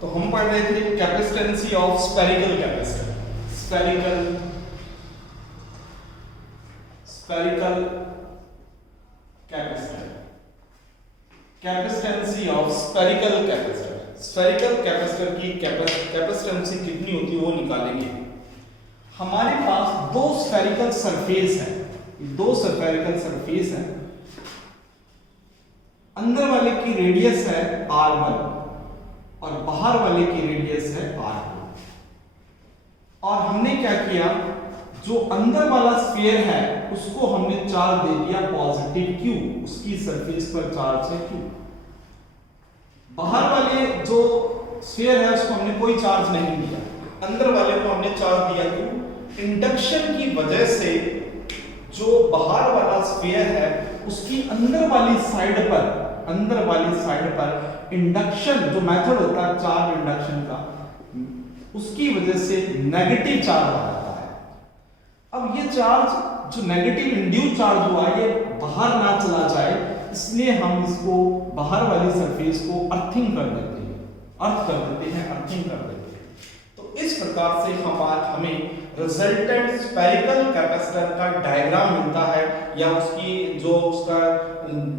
तो हम पढ़ रहे थे capacitance of spherical capacitor. Spherical capacitor, capacitance of spherical capacitor. Spherical capacitor की कैपेसिटेंसी कितनी होती है वो निकालेंगे। हमारे पास दो स्फेरिकल सरफेस है, दो स्फेरिकल सरफेस है। अंदर वाले की रेडियस है r1 और बाहर वाले की रेडियस है r2। और हमने क्या किया, जो अंदर वाला स्फीयर है उसको हमने चार्ज दे दिया पॉजिटिव q, उसकी सरफेस पर चार्ज है q। बाहर वाले जो स्फीयर है उसको हमने कोई चार्ज नहीं दिया, अंदर वाले को हमने चार्ज दिया q। इंडक्शन की वजह से जो बाहर वाला स्फीयर है उसकी अंदर वाली साइड पर इंडक्शन, जो मेथड होता है चार्ज इंडक्शन का, उसकी वजह से नेगेटिव चार्ज आ जाता है। अब ये चार्ज जो नेगेटिव इंड्यूस चार्ज हुआ ये बाहर ना चला जाए, इसलिए हम इसको बाहर वाली सरफेस को अर्थिंग कर देते हैं, अर्थिंग कर देते हैं। तो इस प्रकार से हमें रिजल्टेंट स्फेरिकल कैपेसिटर का डायग्राम मिलता है, या उसका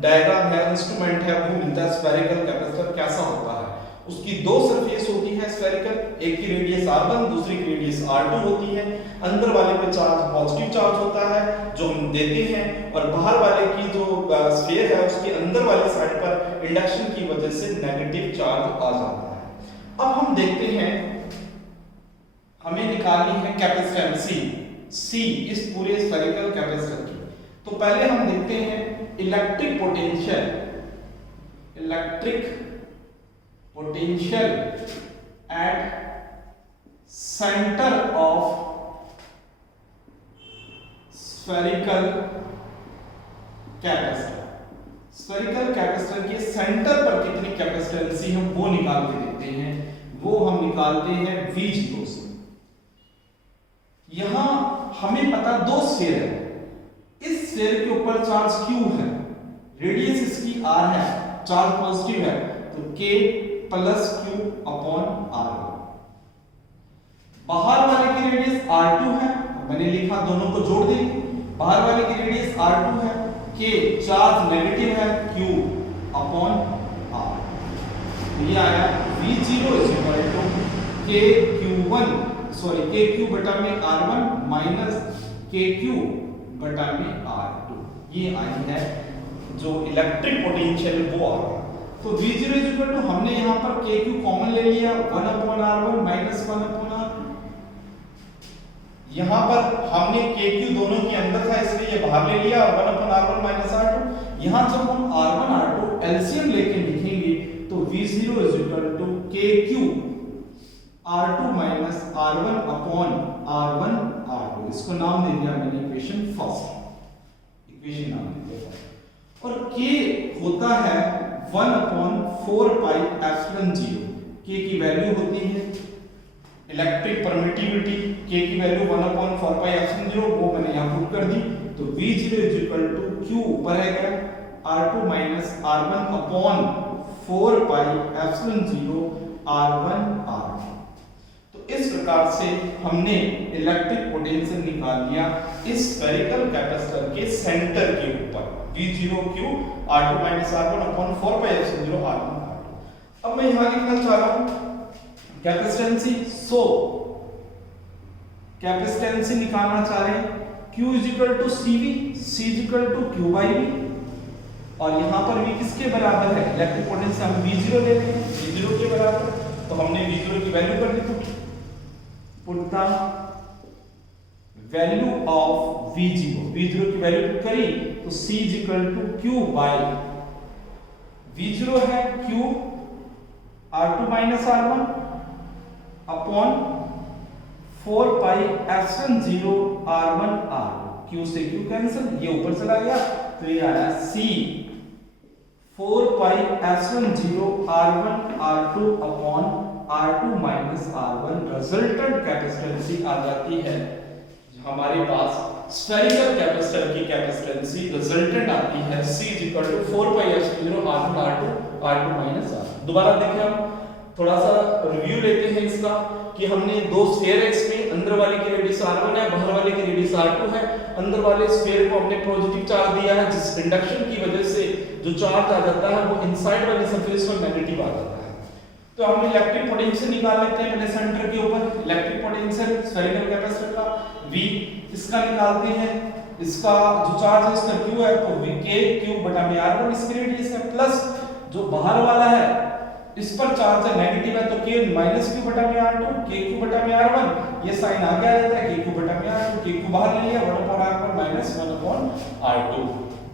डायग्राम है, इंस्ट्रूमेंट है, वो मिलता है। स्फेरिकल कैपेसिटर कैसा होता है, उसकी दो सरफेस होती है स्फेरिकल, एक की रेडियस r1 दूसरी की रेडियस r2 होती है। अंदर वाले पे चार्ज पॉजिटिव चार्ज होता है जो हम देते हैं, और बाहर वाले की जो स्फीयर है उसके अंदर वाली साइड पर इंडक्शन की वजह से नेगेटिव चार्ज आ जाता है। अब हम देखते हैं, हमें निकालनी है कैपेसिटेंसी C इस पूरे स्फेरिकल कैपेसिटर की। तो पहले हम देखते हैं electric potential at centre of spherical capacitor. Spherical capacitor के सेंटर पर कितनी कैपेसिटेंसी है वो निकाल के देखते हैं। वो हम निकालते हैं V0 से। यहां हमें पता दो स्फीयर है, इस स्फीयर के ऊपर चार्ज q है, रेडियस इसकी r है, चार्ज पॉजिटिव है, तो k plus q upon r। बाहर वाले की रेडियस r2 है, मैंने लिखा दोनों को जोड़ देंगे। बाहर वाले की रेडियस r2 है, k चार्ज नेगेटिव है, q अपॉन r। ये आया V0 KQ बटा में R1 माइनस KQ बटा में R2। ये आई है जो इलेक्ट्रिक पोटेंशियल वो आ गया। तो V0 हमने यहाँ पर KQ कॉमन ले लिया, 1/R1 माइनस 1/R2। यहाँ पर हमने KQ दोनों के अंदर था इसलिए ये बाहर ले लिया, 1/R1 माइनस R2। यहाँ जब हम R1 R2 एलसीएम लेके लिखेंगे तो V0 KQ R2 minus R1 upon R1 R2। इसको नाम दे दिया मैंने इक्वेशन नाम दे दिया। और K होता है 1/4 पाई एप्सिलॉन 0। K की वैल्यू होती है इलेक्ट्रिक परमिटिविटी, K की वैल्यू 1/4 पाई एप्सिलॉन 0, वो मैंने यहाँ पुट कर दी। तो V0 Q ऊपर है R2 minus R1 upon 4 pi epsilon 0 R1 R2। इस प्रकार से हमने इलेक्ट्रिक पोटेंशियल निकाल लिया इस स्फेरिकल कैपेसिटर के सेंटर के ऊपर, V0Q R2 minus R1 upon 4 pi epsilon 0 R1 R2। अब मैं यहां लिखना चाह रहा हूं कैपेसिटेंसी। सो कैपेसिटेंसी निकालना चाह रहे हैं, Q CV, C Q/V। और यहां पर V किसके बराबर है, इलेक्ट्रिक पोटेंशियल हम V0 ले लेंगे, V0 के बराबर। तो हमने V0 की वैल्यू कर दी, put the value of V0 की वैल्यू पुट करी तो C Q by V0 है Q R2 minus R1 upon 4 pi epsilon 0 R1 R2। Q से Q कैंसिल, ये ऊपर चला गया तो ये आया C 4 pi epsilon 0 R1 R2 upon R2 minus R1। Resultant capacitance आ जाती है हमारे पास स्फेरिकल कैपेसिटर की कैपेसिटेंसी रिजल्टेंट आती है C 4 pi epsilon 0 R1 R2 R2 minus R। दोबारा देखें हम थोड़ा सा रिव्यू लेते हैं इसका कि हमने दो स्फीयर है, इसमें अंदर वाले की रेडियस r1 है, बाहर वाले की रेडियस r2 है। अंदर वाले स्फीयर को हमने पॉजिटिव चार्ज दिया है, जिस इंडक्शन की वजह से जो चार्ज आ जाता है वो इनसाइड वाली सरफेस पर नेगेटिव आ जाता है। तो हम इलेक्ट्रिक पोटेंशियल निकाल लेते हैं पहले सेंटर के ऊपर। इलेक्ट्रिक पोटेंशियल स्फेरिकल कैपेसिटर का v इसका निकालते हैं। इसका जो चार्ज है इसका q है, तो k q बटा में r1 इसकी रेडियस है, प्लस जो बाहर वाला है इस पर चार्ज है नेगेटिव है, तो k माइनस q बटा में r2, k q बटा में r1, ये साइन आगे आ जाता है, k q बटा में r2, k q बाहर ले लिया, 1 upon r1 minus 1 upon r2,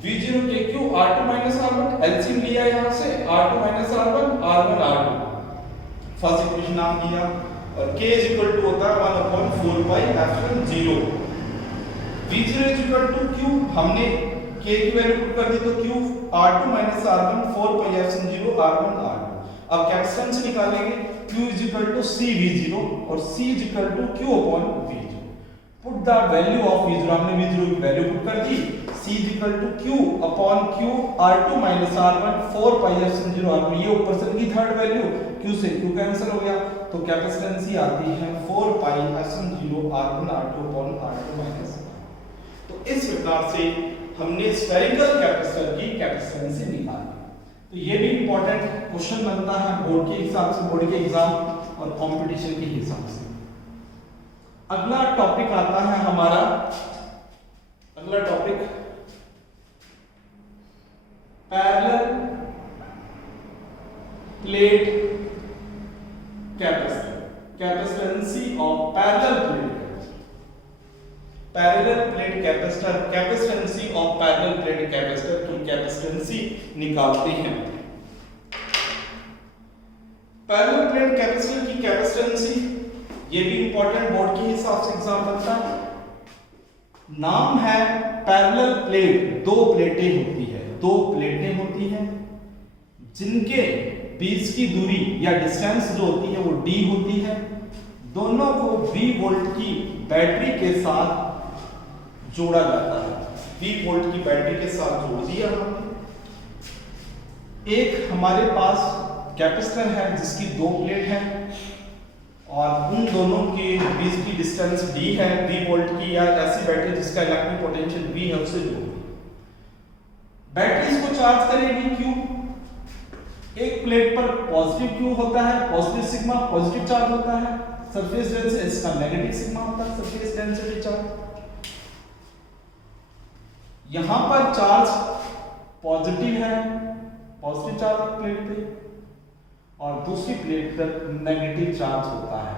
v0 k q r2 minus r1, LCM लिया यहां से, r2 minus r1, r1 r2, first equation नाम दिया, और k इज इक्वल टू होता है 1 upon 4 pi epsilon 0, v0 is equal to q, हमने k की वैल्यू पुट कर दी तो q r2 minus r1 4 pi epsilon 0 r1 r2। अब कैपेसिटेंस निकालेंगे, q is equal to c v0 और c is equal to q upon v0। Put the value of v0, हमने v0 की value put कर दी, c is equal to q upon q r2 minus r1 4 pi epsilon 0 r1, ये ऊपर से की third value, q से q cancel हो गया, तो कैपेसिटेंस ही आती है 4 pi epsilon 0 r1 r2 upon r2 minus. तो इस प्रकार से हमने स्फेरिकल कैपेसिटर की कैपेसिटेंस निकाली। तो ये भी इंपॉर्टेंट क्वेश्चन बनता है बोर्ड के हिसाब से, बोर्ड के एग्जाम और कंपटीशन के हिसाब से। अगला टॉपिक आता है हमारा, अगला topic parallel plate capacitor, capacitance of parallel plate, parallel plate capacitor, capacitance of parallel plate capacitor की कैपेसिटेंसी निकालते हैं। पैरेलल प्लेट कैपेसिटर की कैपेसिटेंसी, ये भी इंपॉर्टेंट बोर्ड के हिसाब से एग्जाम बनता है। नाम है पैरेलल प्लेट, दो प्लेटें होती है, दो प्लेटें होती हैं जिनके बीच की दूरी या डिस्टेंस जो होती है वो d होती है। दोनों को 20 वोल्ट की बैटरी के साथ जोड़ा जाता है, 20 वोल्ट की बैटरी के साथ जोड़ दिया हमने। एक हमारे पास कैपेसिटर है जिसकी दो प्लेट है और उन दोनों के बीच की डिस्टेंस d है, 20 वोल्ट की, या ऐसी बैटरी जिसका इलेक्ट्रिक पोटेंशियल V है उससे जोड़। बैटरी इसको चार्ज करेगी Q, एक प्लेट पर पॉजिटिव Q होता है, पॉजिटिव सिग्मा, पॉजिटिव चार्ज होता है, सरफेस डेंसिटी इसका नेगेटिव सिग्मा होता है, सरफेस डेंसिटी चार्ज। यहां पर चार्ज पॉजिटिव है, पॉजिटिव चार्ज प्लेट पे, और दूसरी प्लेट पर नेगेटिव चार्ज होता है।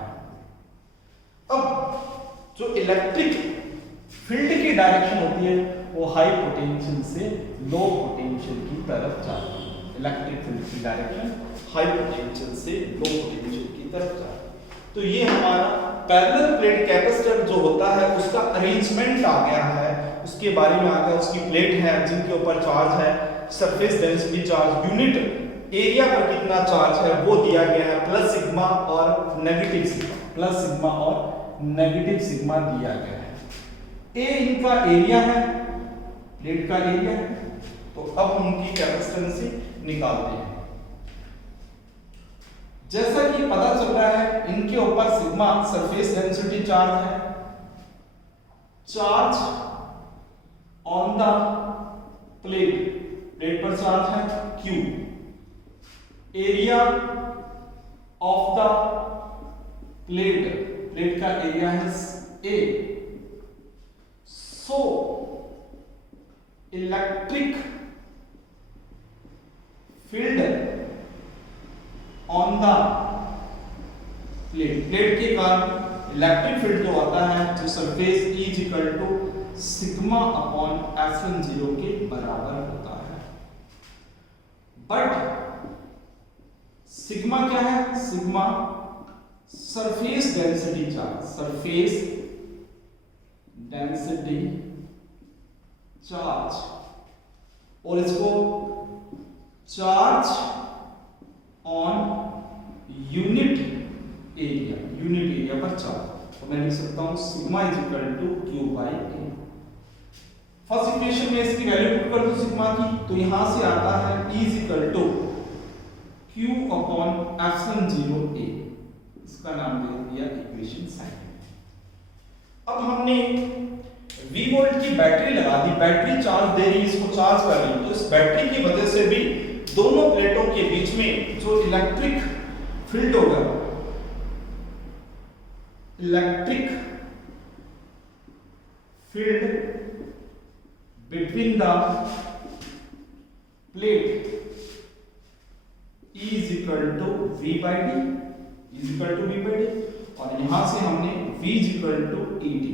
अब जो इलेक्ट्रिक फील्ड की डायरेक्शन होती है वो हाई पोटेंशियल से लो पोटेंशियल की तरफ जाती है। इलेक्ट्रिक फील्ड की डायरेक्शन हाई पोटेंशियल से लो पोटेंशियल की तरफ जाती है। तो ये हमारा पैरेलल प्लेट कैपेसिटर जो होता है उसका अरेंजमेंट आ गया है, उसके बारे में आ गया। उसकी प्लेट है जिनके ऊपर चार्ज है, surface density charge, unit area पर कितना चार्ज है वो दिया गया है, प्लस सिग्मा और नेगेटिव सिग्मा, प्लस सिग्मा और नेगेटिव सिग्मा दिया गया है। ए इनका एरिया है, प्लेट का एरिया है। तो अब हम उनकी कैपेसिटेंसी निकालते हैं। जैसा कि पता चल रहा है इनके ऊपर सिग्मा सरफेस डेंसिटी चार्ज है, charge on the plate, plate पर चार्ज है Q, area of the plate, plate का एरिया है A। So electric field on the plate, plate के कारण इलेक्ट्रिक फील्ड जो आता है जो surface E is equal to sigma upon epsilon 0 के बराबर होता है। बट सिग्मा क्या है? Sigma surface density charge, surface density charge, और इसको charge on unit area, unit area पर चार्ज। तो मैं लिख सकता हूं sigma is equal to Q by A। First equation में इसकी वैल्यू पुट कर दो सिग्मा की, तो यहां से आता है E is equal to Q upon epsilon 0 A, इसका नाम दे दिया इक्वेशन सेकंड। अब हमने V वोल्ट की बैटरी लगा दी, बैटरी चार्ज दे रही है, इसको चार्ज कर रही है, तो इस बैटरी की वजह से भी दोनों प्लेटों के बीच में जो इलेक्ट्रिक फील्ड होगा, electric field between the plate E is equal to V by D, is equal to V by D, और यहां से हमने V is equal to ED,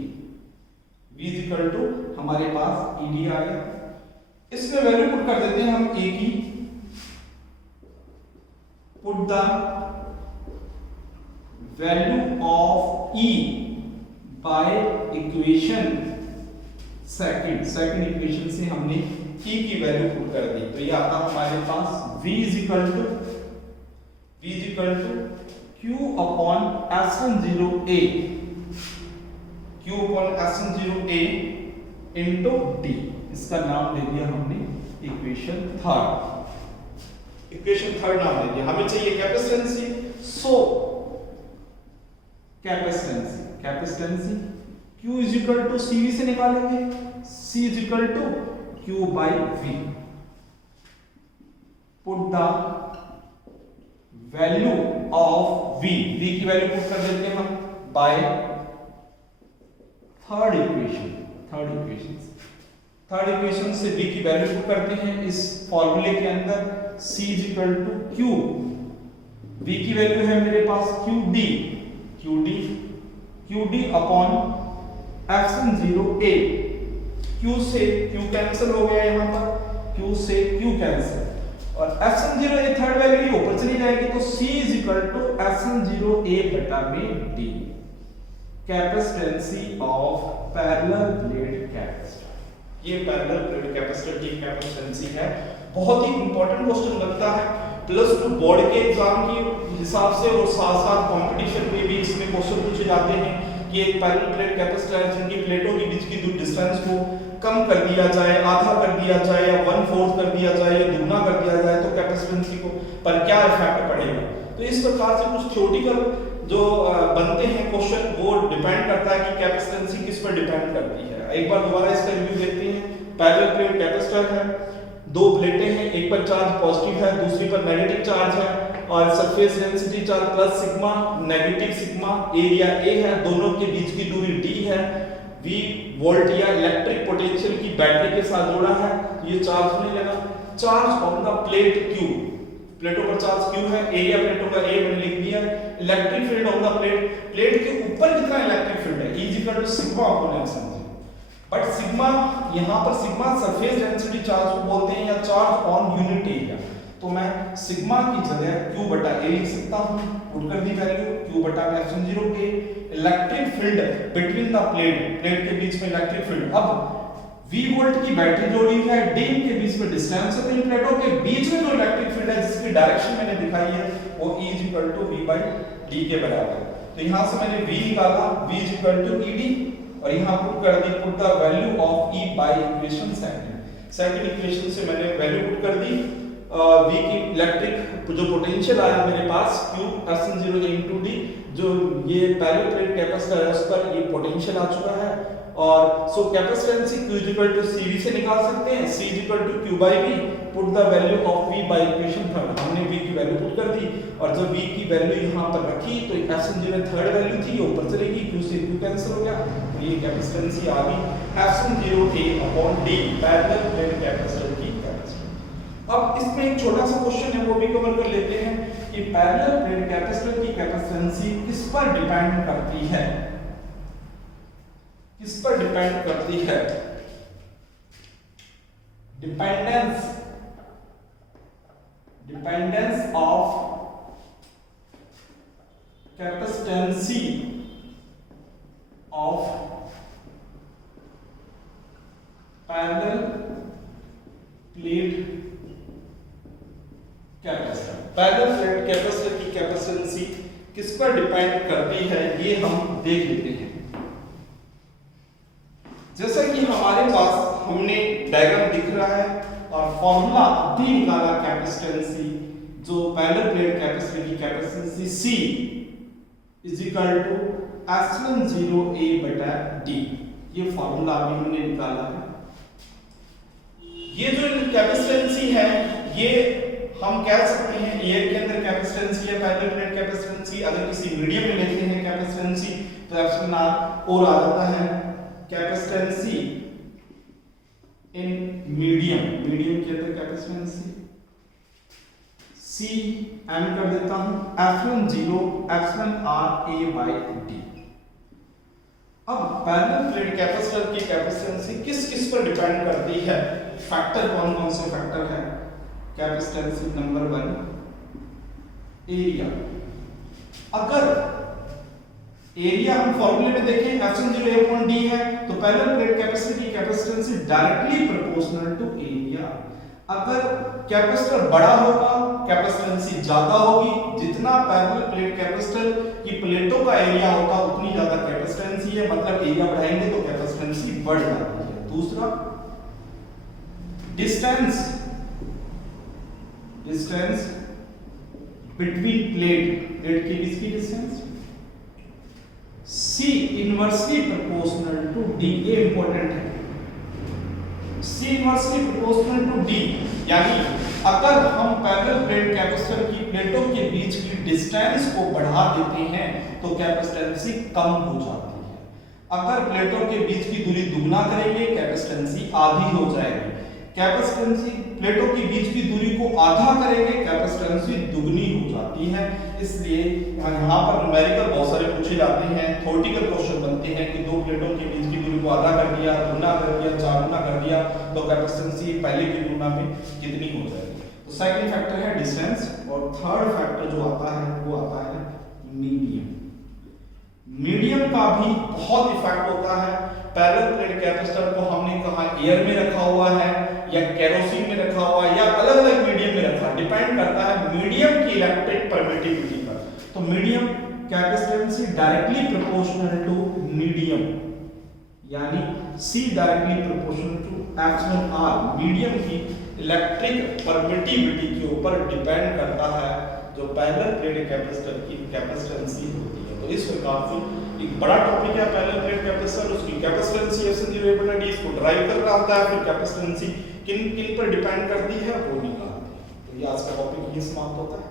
V is equal to हमारे पास ED आ गया। इसमें वैल्यू पुट कर देते हैं हम A की, put the value of E by equation second equation से हमने E की वैल्यू पुट कर दी, तो ये आता हमारे पास V is equal to Q upon epsilon 0 A, Q upon epsilon 0 A into D, इसका नाम दे दिया हमने इक्वेशन थर्ड नाम दे दिया। हमें चाहिए capacitancy, so capacitancy Q is equal to CV से निकालेंगे, C is equal to Q by V, put the value of V की वैल्यू पुट कर देते हैं हम बाय थर्ड इक्वेशन से V की वैल्यू पुट करते हैं इस फॉर्मूले के अंदर, C is equal to Q, V की वैल्यू है मेरे पास QD upon epsilon 0 A, Q से Q कैंसिल हो गया, यहां पर Q से Q कैंसिल, और एप्सिलॉन 0 A थर्ड वैल्यू ऊपर चली जाएगी, तो C is equal to epsilon 0 A बटा में D, capacitance of parallel plate capacitor. ये पैरेलल प्लेट कैपेसिटर की कैपेसिटेंसी है। बहुत ही इंपॉर्टेंट क्वेश्चन लगता है प्लस 2 बोर्ड के एग्जाम के हिसाब से, और साथ साथ कंपटीशन में भी इसमें क्वेश्चन पूछे जाते हैं कि एक पैरेलल प्लेट कैपेसिटर है जिनकी प्लेटों के बीच की जो डिस्टेंस को कम कर दिया जाए, आधा कर दिया जाए, या 1/4 कर दिया जाए, या दुगना कर दिया जाए, तो कैपेसिटेंसी को पर क्या इफेक्ट पड़ेगा। तो इस प्रकार से कुछ थ्योरेटिकल जो बनते हैं क्वेश्चन, वो डिपेंड करता है कि कैपेसिटेंसी किस पर डिपेंड करती है। एक बार दोबारा इसका रिव्यू देखते हैं। पैरेलल प्लेट कैपेसिटर है, दो प्लेटें हैं, एक पर चार्ज पॉजिटिव है, दूसरी पर नेगेटिव चार्ज है, और surface density charge plus sigma negative sigma, area A है, दोनों के बीच की दूरी D है, V वोल्ट या इलेक्ट्रिक पोटेंशियल की बैटरी के साथ जुड़ा है, ये चार्ज होने लगा। Charge on the plate Q, प्लेटों पर चार्ज Q है, एरिया प्लेटों का A मैंने लिख दिया। Electric field on the plate के ऊपर कितना इलेक्ट्रिक फील्ड है, E equal to sigma upon epsilon 0, but sigma यहां पर सिग्मा सरफेस डेंसिटी चार्ज को बोलते हैं, या चार्ज ऑन यूनिट एरिया, तो मैं सिग्मा की जगह Q बटा A लिख सकता हूं, पुट कर दी वैल्यू Q बटा epsilon 0 A। Electric field between the plate के बीच में इलेक्ट्रिक फील्ड, अब V वोल्ट की बैटरी जोड़ी है, D के बीच में डिस्टेंस है, तो इन प्लेटों के बीच में जो इलेक्ट्रिक फील्ड है जिसकी डायरेक्शन मैंने दिखाई है वो E is equal to V by D के बराबर है। तो यहां से मैंने V निकाला, V is equal to ED, और यहां पुट कर दी, put the value of E by equation second equation से मैंने वैल्यू पुट कर दी। V की इलेक्ट्रिक जो पोटेंशियल आया मेरे पास Q एप्सिलॉन 0 इनटू D, जो ये पैरेलल प्लेट कैपेसिटर है उस पर ये पोटेंशियल आ चुका है, और so capacitancy Q equal to CV से निकाल सकते हैं, C equal to Q by V, put the value of V by equation third, हमने V की वैल्यू पुट कर दी, और जब V की वैल्यू यहां पर रखी तो एप्सिलॉन 0 थर्ड वैल्यू थी, ऊपर चलेगी, Q से Q कैंसिल हो गया, तो ये कैपेसिटेंसी आ गई epsilon 0 A upon D, parallel plate capacitor की कैपेसिटेंस। अब इसमें एक छोटा सा क्वेश्चन है, वो भी कवर कर लेते हैं कि पैरेलल प्लेट कैपेसिटर की कैपेसिटेंसी किस पर डिपेंड करती है, किस पर डिपेंड करती है। Dependence of capacitance of parallel plate capacitor. Parallel plate capacitor की कैपेसिटेंसी किस पर डिपेंड करती है, ये हम देख लेते हैं। जैसा कि हमारे पास हमने डायग्राम दिख रहा है और फॉर्मूला भी निकाला कैपेसिटेंसी जो पैरेलल प्लेट कैपेसिटर की capacitancy C is equal to epsilon 0 A बटा D। ये फार्मूला अभी हमने निकाला है। ये जो कैपेसिटेंसी है ये हम कह सकते हैं एयर के अंदर कैपेसिटेंसी है पैरेलल प्लेट कैपेसिटेंसी। अगर किसी मीडियम में लेते हैं कैपेसिटेंसी तो एप्सिलॉन r और आ जाता है कैपेसिटेंसी इन मीडियम के अंदर कैपेसिटेंसी C m कर देता हूं epsilon 0 epsilon r A by D। अब पैरेलल प्लेट कैपेसिटर की कैपेसिटेंसी किस किस पर डिपेंड करती है, फैक्टर कौन कौन से फैक्टर हैं। कैपेसिटेंसी नंबर 1 एरिया। अगर एरिया हम फॉर्मूले में देखें एप्सिलॉन 0 A अपॉन D है तो पैरेलल प्लेट कैपेसिटर की कैपेसिटेंसी डायरेक्टली प्रोपोर्शनल टू एरिया। अगर कैपेसिटर बड़ा होगा कैपेसिटेंसी ज्यादा होगी, जितना पैरेलल प्लेट कैपेसिटर की प्लेटों का एरिया होगा उतनी ज्यादा कैपेसिटेंसी है, मतलब एरिया बढ़ाएंगे तो कैपेसिटेंसी बढ़ जाती है। दूसरा डिस्टेंस बिटवीन प्लेट के बीच की distance C inversely proportional to D। ये इंपॉर्टेंट है, C inversely proportional to D। यानी अगर हम पैरेलल प्लेट कैपेसिटर की प्लेटों के बीच की डिस्टेंस को बढ़ा देते हैं तो कैपेसिटेंसी कम हो जाती है। अगर प्लेटों के बीच की दूरी दुगना करेंगे कैपेसिटेंसी आधी हो जाएगी। कैपेसिटेंसी प्लेटों के बीच की दूरी को आधा करेंगे कैपेसिटेंसी दुगनी हो जाती है। इसलिए यहाँ पर न्यूमेरिकल बहुत सारे पूछे जाते हैं, थ्योरेटिकल क्वेश्चन बनते हैं कि दो प्लेटों के बीच की दूरी को आधा कर दिया, गुना कर दिया, चार गुना कर दिया तो कैपेसिटेंसी पहले की तुलना में कितनी हो जाएगी। तो सेकंड फैक्टर है डिस्टेंस और थर्ड फैक्टर जो आता है वो आता है मीडियम। मीडियम का भी बहुत इफेक्ट होता है। पैरेलल प्लेट कैपेसिटर को हमने कहा एयर में रखा हुआ है या केरोसिन में रखा हुआ है या अलग अलग मीडियम में रखा, डिपेंड करता है मीडियम की इलेक्ट्रिक परमिटिविटी पर। तो medium capacitance directly proportional to medium, यानी C directly proportional to epsilon r medium की इलेक्ट्रिक परमिटिविटी के ऊपर डिपेंड करता है जो पैरेलल प्लेट कैपेसिटर की कैपेसिटेंसी होती है। तो इस प्रकार से एक बड़ा टॉपिक है पैरेलल प्लेट कैपेसिटर, उसकी कैपेसिटेंसी एप्सिलॉन 0 बटा D इसको ड्राइव कर रहा होता है, फिर कैपेसिटेंसी किन किन पर डिपेंड करती है वो निकालते हैं। तो ये आज का टॉपिक ये समाप्त होता है।